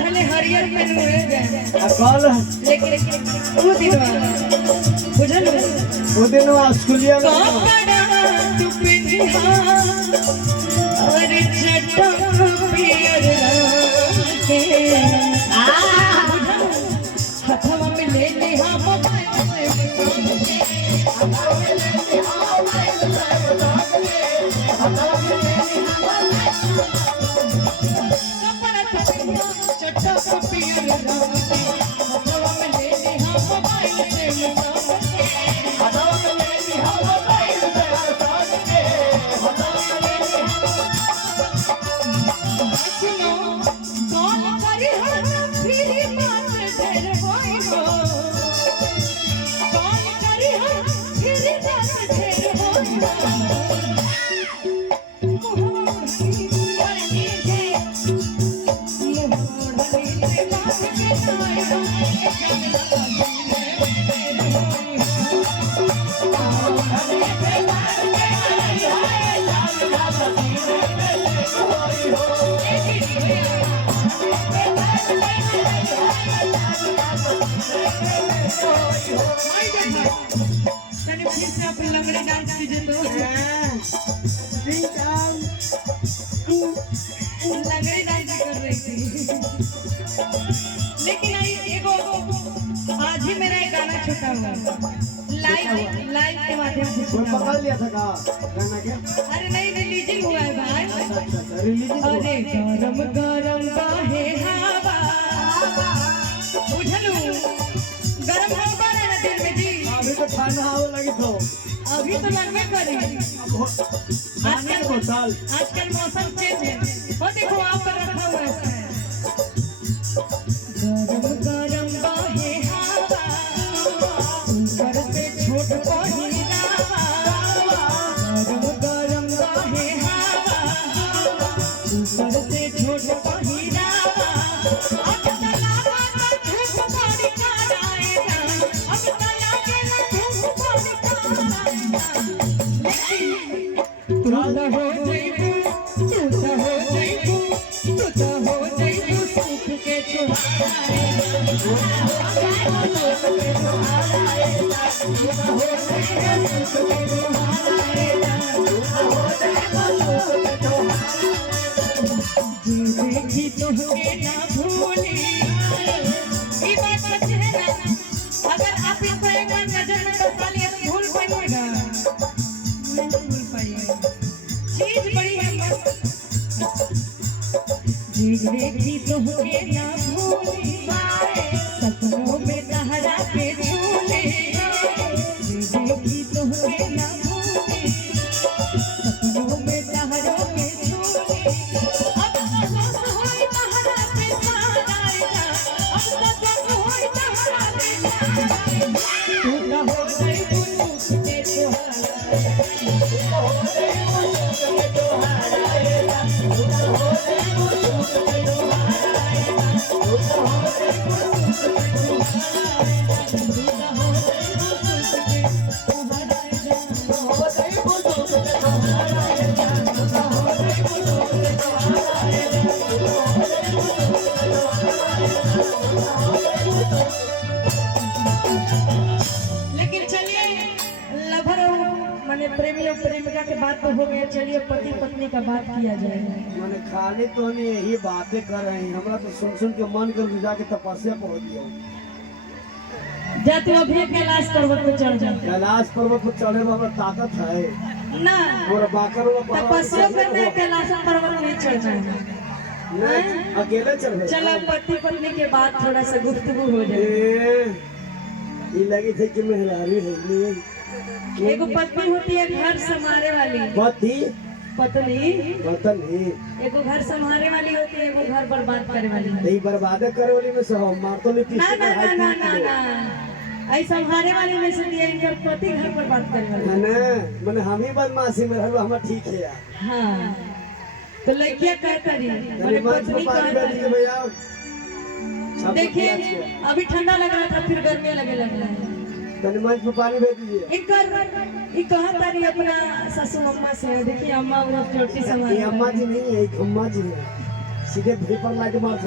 भले हरियर में हुए गए कल लेकिन वो दिन बुझल वो दिन स्कूलिया में तू पिन्हा और छटा पियर के हथवा में ले ले हम चट्टा पियर हथवा में ले ले हम मोबाइल से कौन करी हम फिर बात ढेर होई हो कौन करी हम फिर बात ढेर होई तने फिर से आप लंगड़े डांस कीजिए तो लंगड़े डांस कर रही थी लेकिन एगो आज ही मेरा एक गाना छूटा हुआ लाइव के माध्यम से छूटा पकड़ लिया था का गाना क्या अरे नहीं रिलीजिंग हुआ है भाई रिलीज अरे गरम गरम बहे हवा बुझलू गरम हवा ना दिल में जी अभी तो ठंडा हवा लगी तो अभी तो लगने करी आजकल मौसम चेंज है वो देखो आप पर रखा हुआ है गरम गरम बहे हवा ऊपर से छोट पहिरावा गरम गरम बहे हवा ऊपर से छोट पहिरावा अब तलावा का धूप बड़ी कराएगा अब तला के ना धूप बड़ी कराएगा तू तो हो जइबू तू तो हो जइबू तू तो हो जइबू सुख के देखी तुझे ना भूली ये बात सच है ना अगर आप इसको एक बार नजर में बसा लिया तो भूल पाइएगा नहीं भूल पाइएगा चीज बड़ी है देखी तुझे ना भूली सपनों में तहरा के झूले देखी तुझे ना भूली सपनों में तहरा के झूले अब तो बस होई तहरा पे साराएगा अब तो बस होई तहरा पे साराएगा तू ना हो गई तू के तोहारा तू ना हो गई तू के तोहारा तू ना हो गई तू के तोहारा तू ना हो लेकिन चलिए लवर माने प्रेमी और प्रेमिका के बात तो हो गया चलिए पति पत्नी का बात किया जाएगा मैंने खाली तो नहीं यही बातें कर रहे हैं हमरा तो सुन के मन कर जाके तपस्या पहुंच गया जा तू अभी कैलाश पर्वत पे चढ़ जा कैलाश पर्वत पर चढ़े में हमरा ताकत है ना और बाकर तपस्या करने कैलाश पर्वत नहीं चढ़ना है नहीं अकेले चढ़ चलो पति पत्नी के बाद थोड़ा सा गुफ्तगू हो जाए ये लगी थी कि मेहरारू है एगो पत्नी होती है घर संभालने वाली पति पत्नी पत्नी एगो घर संभालने वाली होती है एगो घर बर्बाद करने वाली नहीं बर्बाद करे वाली में से हम मार तो नहीं ना ना ना ना ना ना ऐ संभालने वाली में से दिया इनका पति घर बर्बाद करने वाली है ना मैंने हम ही बदमाशी में रहलो हम ठीक है यार हाँ तो लड़कियां कहता रही मैंने पत्नी कहता भैया देखिए अभी ठंडा लग रहा था फिर गर्मी लगे लग रहा है तनी मंच पे पानी भेज दीजिए ये कहा तारी अपना ससुर अम्मा से देखिए अम्मा वो छोटी समाज ये अम्मा जी नहीं है एक अम्मा जी है सीधे पेपर लाके मार